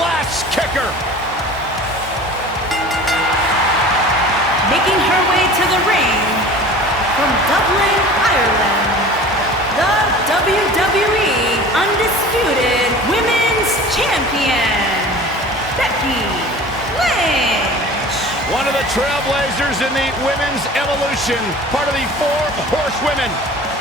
last kicker. Making her way to the ring from Dublin, Ireland, the WWE Undisputed Women's Champion, Becky Lynch. One of the trailblazers in the women's evolution, part of the 4 Horsewomen.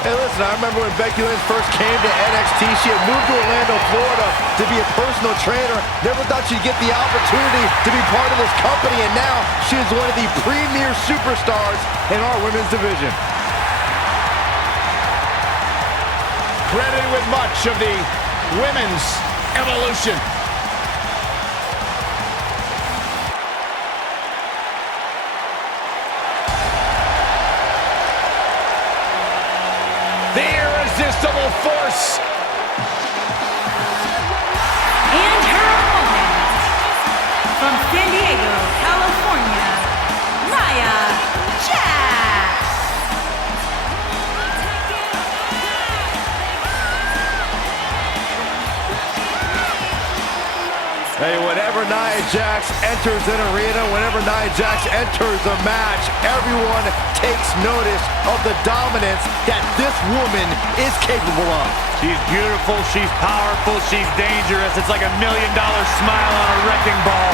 Hey, listen, I remember when Becky Lynch first came to NXT, she had moved to Orlando, Florida to be a personal trainer. Never thought she'd get the opportunity to be part of this company, and now she is one of the premier superstars in our women's division. Credited with much of the women's evolution. The irresistible force. And her opponent, from San Diego, California, Nia Jax. Hey, whenever Nia Jax enters an arena, whenever Nia Jax enters a match, everyone takes notice of the dominance that this woman is capable of. She's beautiful, she's powerful, she's dangerous. It's like $1 million smile on a wrecking ball.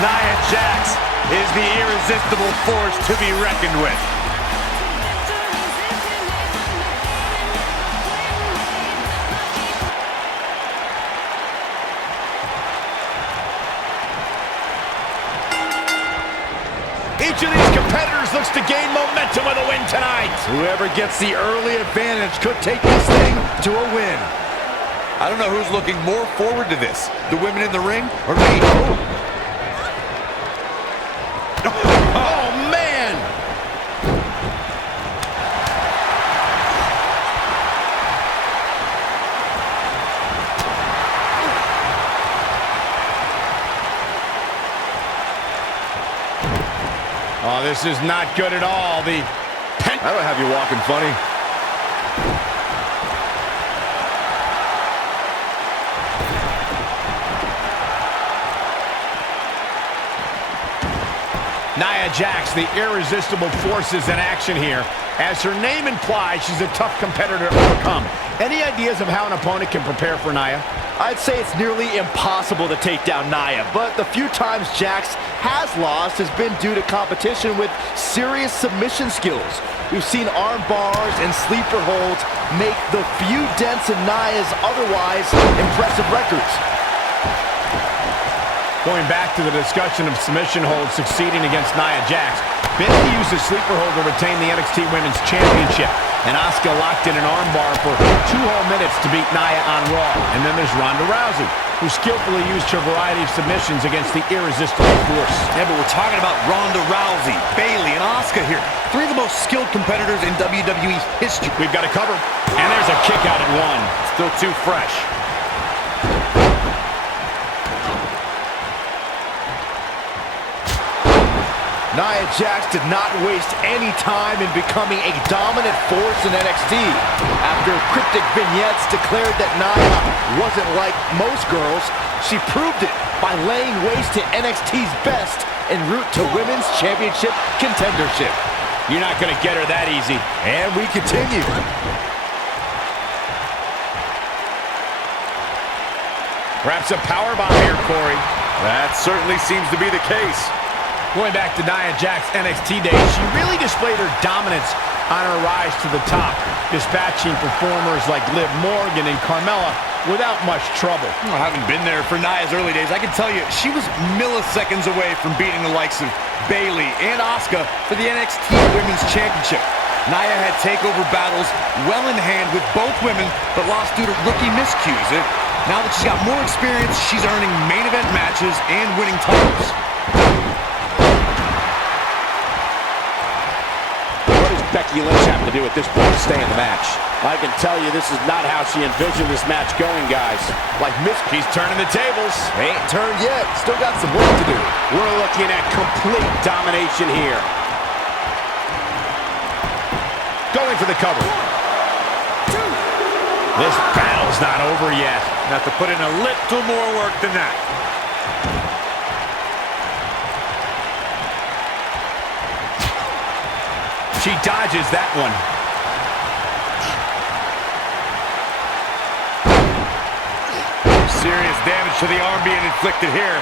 Nia Jax is the irresistible force to be reckoned with. Each of these competitors looks to gain momentum with a win tonight. Whoever gets the early advantage could take this thing to a win. I don't know who's looking more forward to this, the women in the ring or me. Oh, man! Oh, this is not good at all. I don't have you walking funny. Nia Jax, the irresistible force, is in action here. As her name implies, she's a tough competitor to overcome. Any ideas of how an opponent can prepare for Nia? I'd say it's nearly impossible to take down Nia, but the few times Jax has lost has been due to competition with serious submission skills. We've seen arm bars and sleeper holds make the few dents in Nia's otherwise impressive records. Going back to the discussion of submission holds succeeding against Nia Jax, Becky used a sleeper hold to retain the NXT Women's Championship, and Asuka locked in an armbar for 2 whole minutes to beat Nia on Raw. And then there's Ronda Rousey, who skillfully used her variety of submissions against the irresistible force. Yeah, but we're talking about Ronda Rousey, Bayley, and Asuka here. 3 of the most skilled competitors in WWE history. We've got a cover, and there's a kick out at 1. Still too fresh. Nia Jax did not waste any time in becoming a dominant force in NXT. After cryptic vignettes declared that Nia wasn't like most girls, she proved it by laying waste to NXT's best en route to Women's Championship contendership. You're not going to get her that easy. And we continue. Perhaps a powerbomb here, Corey. That certainly seems to be the case. Going back to Nia Jax's NXT days, she really displayed her dominance on her rise to the top, dispatching performers like Liv Morgan and Carmella without much trouble. Well, having been there for Nia's early days, I can tell you she was milliseconds away from beating the likes of Bayley and Asuka for the NXT Women's Championship. Nia had takeover battles well in hand with both women, but lost due to rookie miscues. Now that she's got more experience, she's earning main event matches and winning titles. Becky Lynch have to do at this point to stay in the match? I can tell you this is not how she envisioned this match going, guys. Like she's turning the tables. Ain't turned yet. Still got some work to do. We're looking at complete domination here. Going for the cover. 1, 2. This battle's not over yet. Have to put in a little more work than that. She dodges that one. Serious damage to the arm being inflicted here.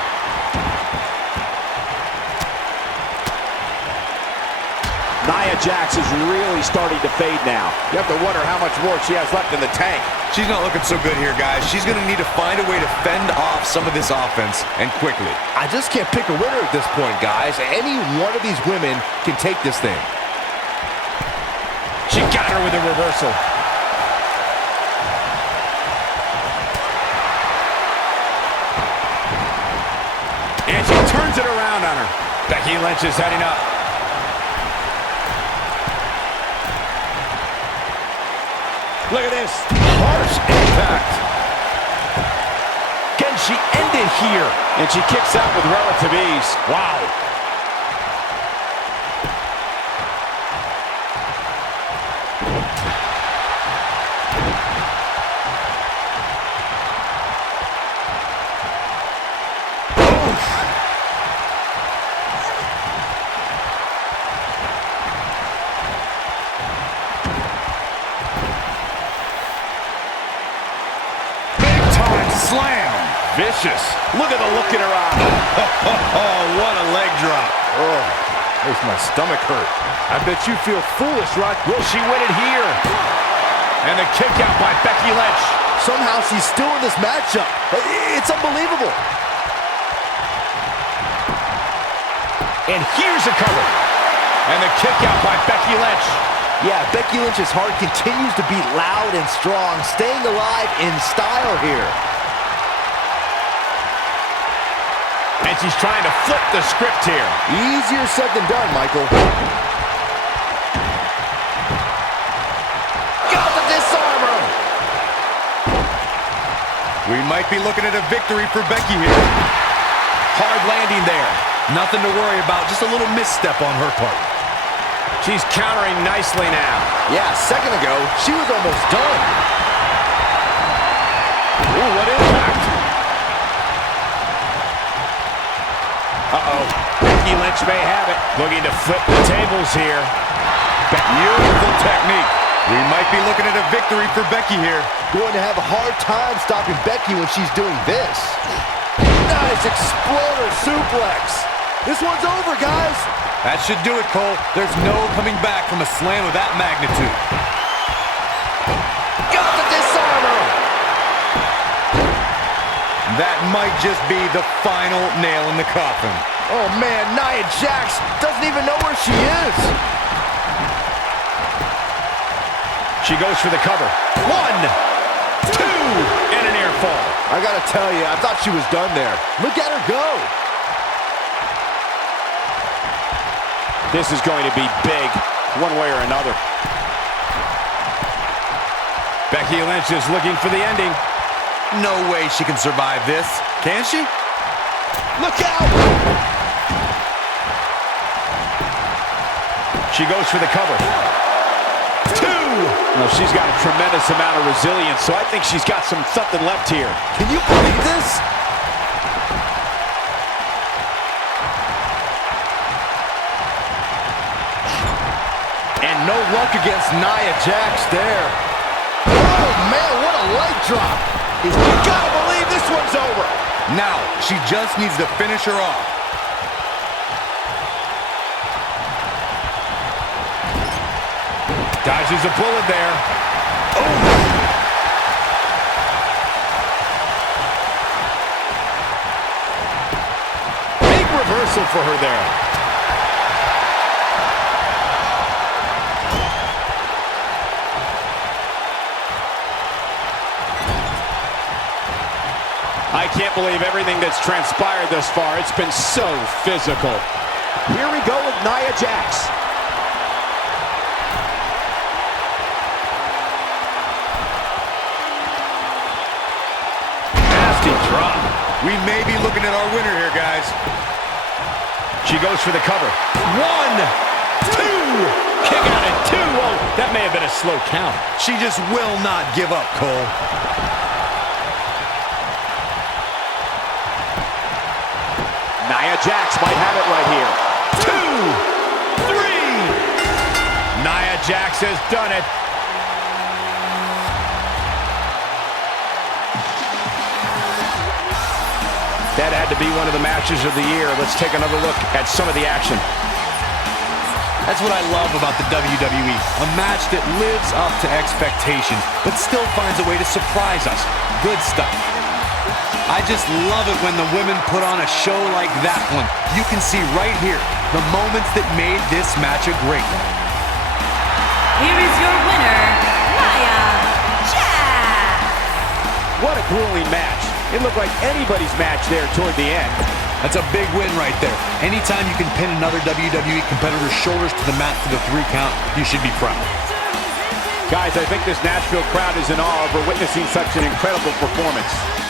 Nia Jax is really starting to fade now. You have to wonder how much more she has left in the tank. She's not looking so good here, guys. She's going to need to find a way to fend off some of this offense, and quickly. I just can't pick a winner at this point, guys. Any one of these women can take this thing. She got her with a reversal. And she turns it around on her. Becky Lynch is heading up. Look at this. Harsh impact. Can she end it here? And she kicks out with relative ease. Wow. Slam. Vicious. Look at the look in her eye. Oh, what a leg drop. Oh, makes my stomach hurt. I bet you feel foolish, right? Will she win it here? And the kick out by Becky Lynch. Somehow she's still in this matchup. It's unbelievable. And here's a cover. And the kick out by Becky Lynch. Yeah, Becky Lynch's heart continues to beat loud and strong, staying alive in style here. And she's trying to flip the script here. Easier said than done, Michael. Got the disarmer. We might be looking at a victory for Becky here. Hard landing there. Nothing to worry about, just a little misstep on her part. She's countering nicely now. Yeah, a second ago, she was almost done. Ooh, what impact. Uh-oh. Becky Lynch may have it. Looking to flip the tables here. Beautiful technique. We might be looking at a victory for Becky here. Going to have a hard time stopping Becky when she's doing this. Nice exploder suplex. This one's over, guys. That should do it, Cole. There's no coming back from a slam of that magnitude. Got the disarmer. That might just be the final nail in the coffin. Oh, man, Nia Jax doesn't even know where she is. She goes for the cover. 1, 2, and an air fall. I gotta tell you, I thought she was done there. Look at her go. This is going to be big, one way or another. Becky Lynch is looking for the ending. No way she can survive this. Can she? Look out! She goes for the cover. 2! Well, she's got a tremendous amount of resilience, so I think she's got something left here. Can you believe this? And no luck against Nia Jax there. Oh, man, what a leg drop. You gotta believe this one's over. Now, she just needs to finish her off. Dodges a bullet there. Oh! Big reversal for her there. I can't believe everything that's transpired thus far. It's been so physical. Here we go with Nia Jax. Nasty drop. We may be looking at our winner here, guys. She goes for the cover. 1, 2. Kick out at 2. Oh, that may have been a slow count. She just will not give up, Cole. Nia Jax might have it right here. 2, 3. Jax has done it. That had to be one of the matches of the year. Let's take another look at some of the action. That's what I love about the WWE. A match that lives up to expectations, but still finds a way to surprise us. Good stuff. I just love it when the women put on a show like that one. You can see right here the moments that made this match a great one. Here is your winner, Nia Jax. What a grueling match. It looked like anybody's match there toward the end. That's a big win right there. Anytime you can pin another WWE competitor's shoulders to the mat for the 3 count, you should be proud. Guys, I think this Nashville crowd is in awe over witnessing such an incredible performance.